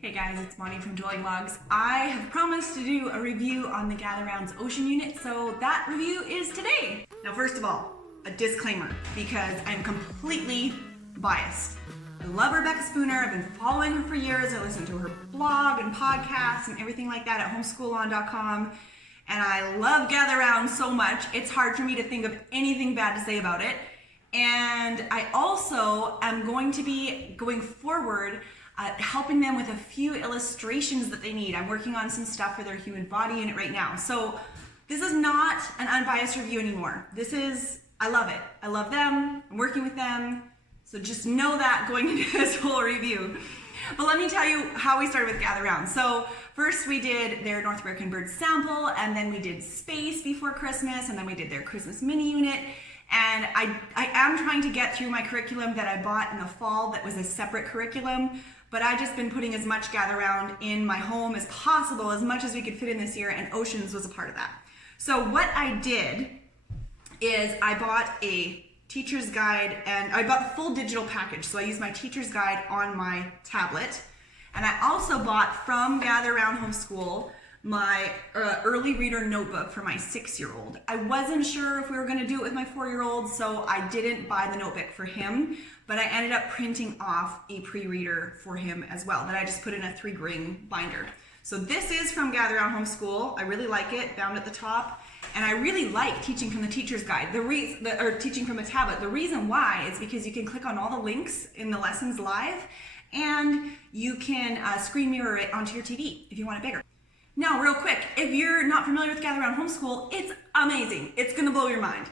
Hey guys, it's Bonnie from Dwelling Logs. I have promised to do a review on the Gather Round's ocean unit, so that review is today. Now first of all, a disclaimer, because I'm completely biased. I love Rebecca Spooner, I've been following her for years, I listen to her blog and podcasts and everything like that at homeschoolon.com, and I love Gather Round so much, it's hard for me to think of anything bad to say about it. And I also am going to be going forward helping them with a few illustrations that they need. I'm working on some stuff for their human body unit right now. So this is not an unbiased review anymore. This is, I love it. I love them, I'm working with them. So just know that going into this whole review. But let me tell you how we started with Gather Round. So first we did their North American bird sample, and then we did space before Christmas, and then we did their Christmas mini unit. And I am trying to get through my curriculum that I bought in the fall that was a separate curriculum, but I've just been putting as much Gather Round in my home as possible, as much as we could fit in this year, and Oceans was a part of that. So what I did is I bought a teacher's guide, and I bought the full digital package. So I used my teacher's guide on my tablet, and I also bought from Gather Round Homeschool my early reader notebook for my 6-year-old. I wasn't sure if we were going to do it with my 4-year-old, so I didn't buy the notebook for him, but I ended up printing off a pre-reader for him as well that I just put in a 3-ring binder. So this is from Gather Round Homeschool. I really like it, bound at the top, and I really like teaching from the teacher's guide, or teaching from a tablet. The reason why is because you can click on all the links in the lessons live, and you can screen mirror it onto your TV if you want it bigger. Now, real quick, if you're not familiar with Gather Round Homeschool, it's amazing. It's gonna blow your mind.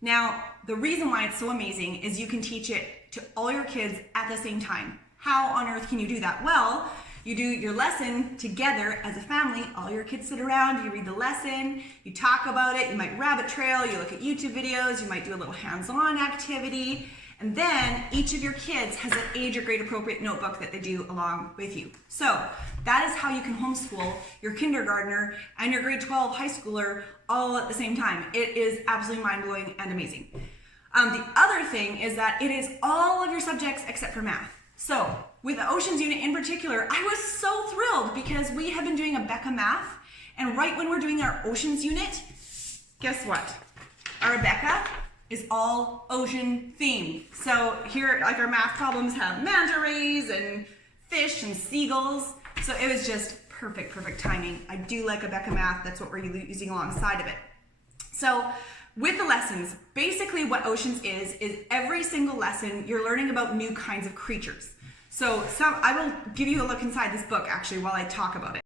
Now, the reason why it's so amazing is you can teach it to all your kids at the same time. How on earth can you do that? Well, you do your lesson together as a family. All your kids sit around, you read the lesson, you talk about it, you might rabbit trail, you look at YouTube videos, you might do a little hands-on activity, and then each of your kids has an age or grade appropriate notebook that they do along with you. So that is how you can homeschool your kindergartner and your grade 12 high schooler all at the same time. It is absolutely mind-blowing and amazing. The other thing is that it is all of your subjects except for math. So with the Oceans unit in particular, I was so thrilled because we have been doing a Becca math, and right when we're doing our Oceans unit, guess what? Our Becca is all ocean themed. So here, like, our math problems have manta rays and fish and seagulls. So it was just perfect timing. I do like a Becca math. That's what we're using alongside of it. So with the lessons, basically what Oceans is every single lesson you're learning about new kinds of creatures. So I will give you a look inside this book actually while I talk about it.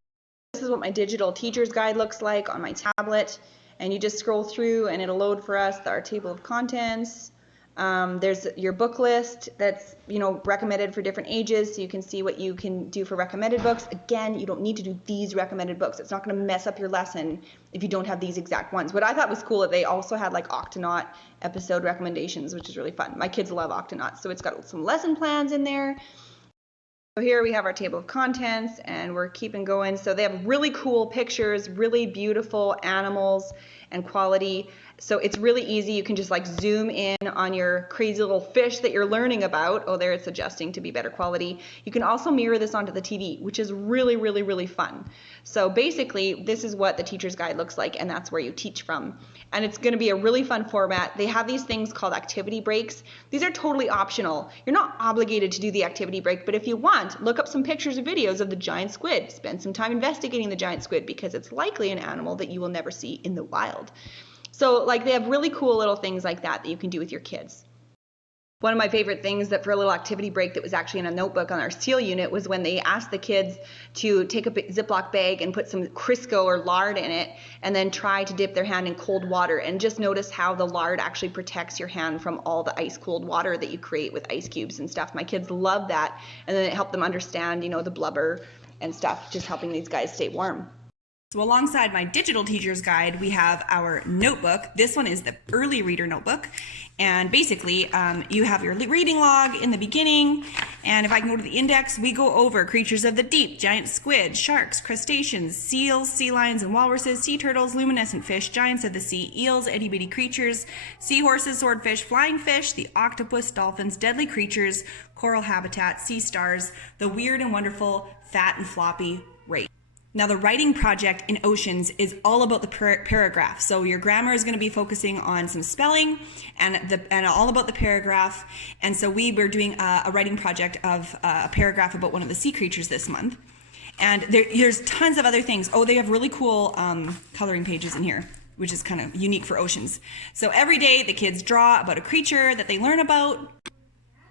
This is what my digital teacher's guide looks like on my tablet. And you just scroll through and it'll load for us our table of contents. There's your book list that's, recommended for different ages, so you can see what you can do for recommended books. Again, you don't need to do these recommended books. It's not going to mess up your lesson if you don't have these exact ones. What I thought was cool that they also had like Octonaut episode recommendations, which is really fun. My kids love Octonauts, so it's got some lesson plans in there. So here we have our table of contents, and we're keeping going. So they have really cool pictures, really beautiful animals and quality. So it's really easy. You can just like zoom in on your crazy little fish that you're learning about. Oh, there it's adjusting to be better quality. You can also mirror this onto the TV, which is really fun. So basically, this is what the teacher's guide looks like, and that's where you teach from. And it's going to be a really fun format. They have these things called activity breaks. These are totally optional. You're not obligated to do the activity break, but if you want, look up some pictures or videos of the giant squid. Spend some time investigating the giant squid because it's likely an animal that you will never see in the wild. So like they have really cool little things like that you can do with your kids. One of my favorite things that for a little activity break that was actually in a notebook on our SEAL unit was when they asked the kids to take a Ziploc bag and put some Crisco or lard in it and then try to dip their hand in cold water, and just notice how the lard actually protects your hand from all the ice cold water that you create with ice cubes and stuff. My kids love that, and then it helped them understand, the blubber and stuff, just helping these guys stay warm. So alongside my digital teacher's guide, we have our notebook. This one is the early reader notebook. And basically, you have your reading log in the beginning. And if I can go to the index, we go over creatures of the deep, giant squid, sharks, crustaceans, seals, sea lions and walruses, sea turtles, luminescent fish, giants of the sea, eels, itty bitty creatures, seahorses, swordfish, flying fish, the octopus, dolphins, deadly creatures, coral habitat, sea stars, the weird and wonderful, fat and floppy race. Now, the writing project in Oceans is all about the paragraph. So your grammar is going to be focusing on some spelling and all about the paragraph. And so we were doing a writing project of a paragraph about one of the sea creatures this month. And there's tons of other things. Oh, they have really cool coloring pages in here, which is kind of unique for Oceans. So every day the kids draw about a creature that they learn about.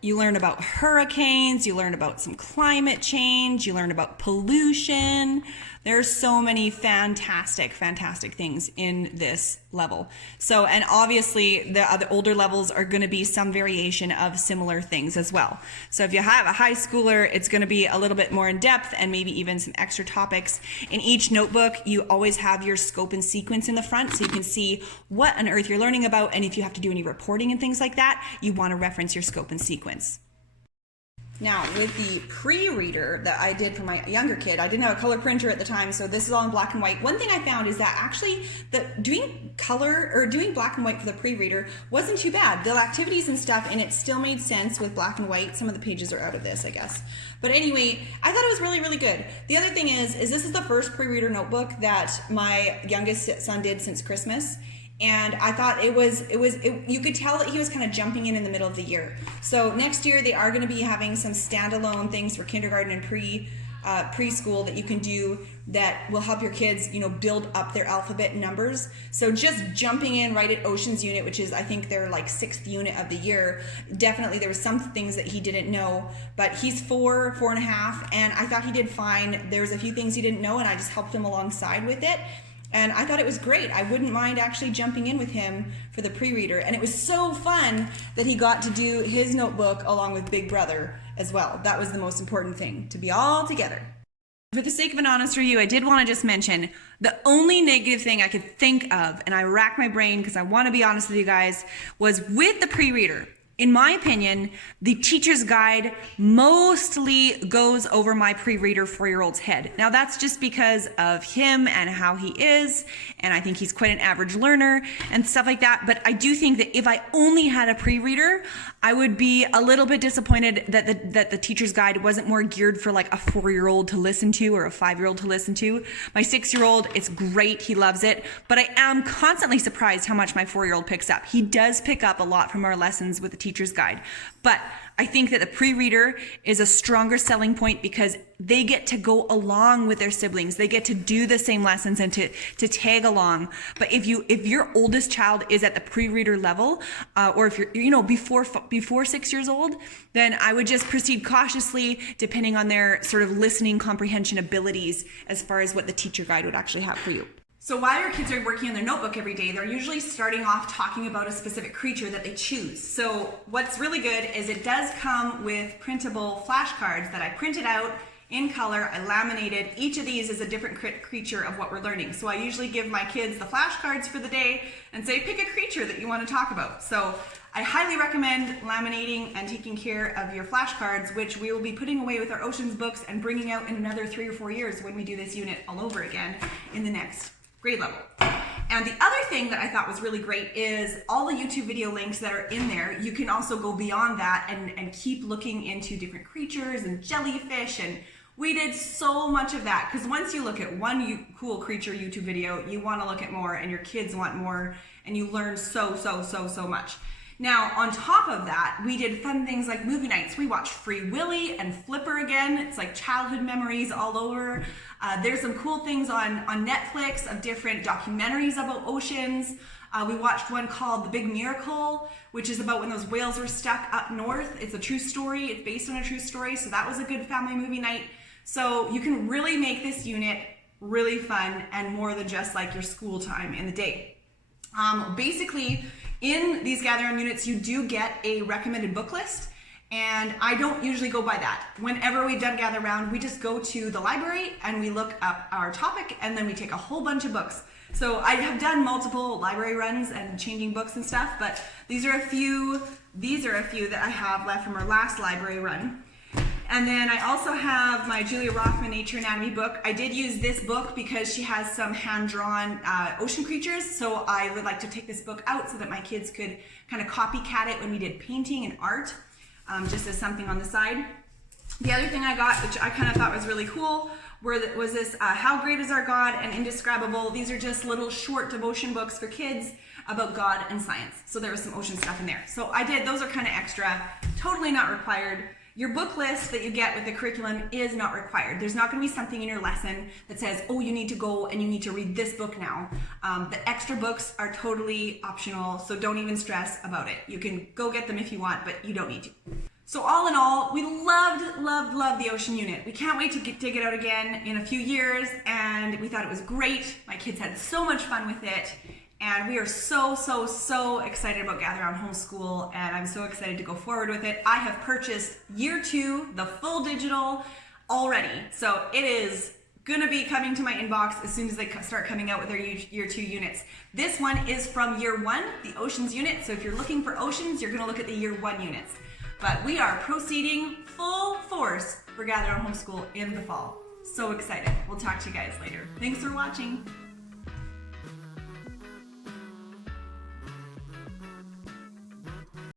You learn about hurricanes, you learn about some climate change, you learn about pollution. There are so many fantastic things in this level. So, and obviously the other older levels are going to be some variation of similar things as well. So if you have a high schooler, it's going to be a little bit more in depth and maybe even some extra topics. In each notebook, you always have your scope and sequence in the front so you can see what on earth you're learning about, and if you have to do any reporting and things like that, you want to reference your scope and sequence. Now, with the pre-reader that I did for my younger kid, I didn't have a color printer at the time, so this is all in black and white. One thing I found is that actually doing color or doing black and white for the pre-reader wasn't too bad. The activities and stuff in it still made sense with black and white. Some of the pages are out of this, I guess. But anyway, I thought it was really good. The other thing is this is the first pre-reader notebook that my youngest son did since Christmas. And I thought you could tell that he was kind of jumping in the middle of the year. So next year they are going to be having some standalone things for kindergarten and preschool that you can do that will help your kids, build up their alphabet and numbers. So just jumping in right at Oceans unit, which is I think their like 6th unit of the year, definitely there were some things that he didn't know, but he's 4.5, and I thought he did fine. There was a few things he didn't know, and I just helped him alongside with it. And I thought it was great. I wouldn't mind actually jumping in with him for the pre-reader. And it was so fun that he got to do his notebook along with Big Brother as well. That was the most important thing, to be all together. For the sake of an honest review, I did want to just mention the only negative thing I could think of, and I racked my brain because I want to be honest with you guys, was with the pre-reader. In my opinion, the teacher's guide mostly goes over my pre-reader 4-year-old's head. Now that's just because of him and how he is, and I think he's quite an average learner and stuff like that. But I do think that if I only had a pre-reader, I would be a little bit disappointed that the teacher's guide wasn't more geared for like a 4-year-old to listen to or a 5-year-old to listen to. My 6-year-old, it's great, he loves it, but I am constantly surprised how much my 4-year-old picks up. He does pick up a lot from our lessons with the teacher's guide, but I think that the pre-reader is a stronger selling point because they get to go along with their siblings. They get to do the same lessons and to tag along. But if your oldest child is at the pre-reader level, or if you're before 6 years old, then I would just proceed cautiously depending on their sort of listening comprehension abilities as far as what the teacher guide would actually have for you. So while your kids are working on their notebook every day, they're usually starting off talking about a specific creature that they choose. So what's really good is it does come with printable flashcards that I printed out in color. I laminated. Each of these is a different creature of what we're learning. So I usually give my kids the flashcards for the day and say, pick a creature that you want to talk about. So I highly recommend laminating and taking care of your flashcards, which we will be putting away with our Oceans books and bringing out in another 3 or 4 years when we do this unit all over again in the next grade level. And the other thing that I thought was really great is all the YouTube video links that are in there. You can also go beyond that and keep looking into different creatures and jellyfish, and we did so much of that because once you look at one cool creature YouTube video, you want to look at more, and your kids want more, and you learn so much. Now, on top of that, we did fun things like movie nights. We watched Free Willy and Flipper again. It's like childhood memories all over. There's some cool things on Netflix of different documentaries about oceans. We watched one called The Big Miracle, which is about when those whales were stuck up north. It's a true story. It's based on a true story. So that was a good family movie night. So you can really make this unit really fun and more than just like your school time in the day. Basically, in these Gather Round units, you do get a recommended book list. And I don't usually go by that. Whenever we've done Gather Round, we just go to the library and we look up our topic, and then we take a whole bunch of books. So I have done multiple library runs and changing books and stuff, but these are a few that I have left from our last library run. And then I also have my Julia Rothman Nature Anatomy book. I did use this book because she has some hand-drawn ocean creatures, so I would like to take this book out so that my kids could kind of copycat it when we did painting and art, just as something on the side. The other thing I got, which I kind of thought was really cool, was this How Great Is Our God and Indescribable. These are just little short devotion books for kids about God and science. So there was some ocean stuff in there. So I did, those are kind of extra, totally not required. Your book list that you get with the curriculum is not required. There's not going to be something in your lesson that says, oh, you need to go and you need to read this book now. The extra books are totally optional, so don't even stress about it. You can go get them if you want, but you don't need to. So all in all, we loved the ocean unit. We can't wait to dig it out again in a few years, and we thought it was great. My kids had so much fun with it. And we are so excited about Gather Round Homeschool, and I'm so excited to go forward with it. I have purchased year 2, the full digital, already. So it is gonna be coming to my inbox as soon as they start coming out with their year 2 units. This one is from year 1, the oceans unit. So if you're looking for oceans, you're gonna look at the year 1 units. But we are proceeding full force for Gather Round Homeschool in the fall. So excited. We'll talk to you guys later. Thanks for watching.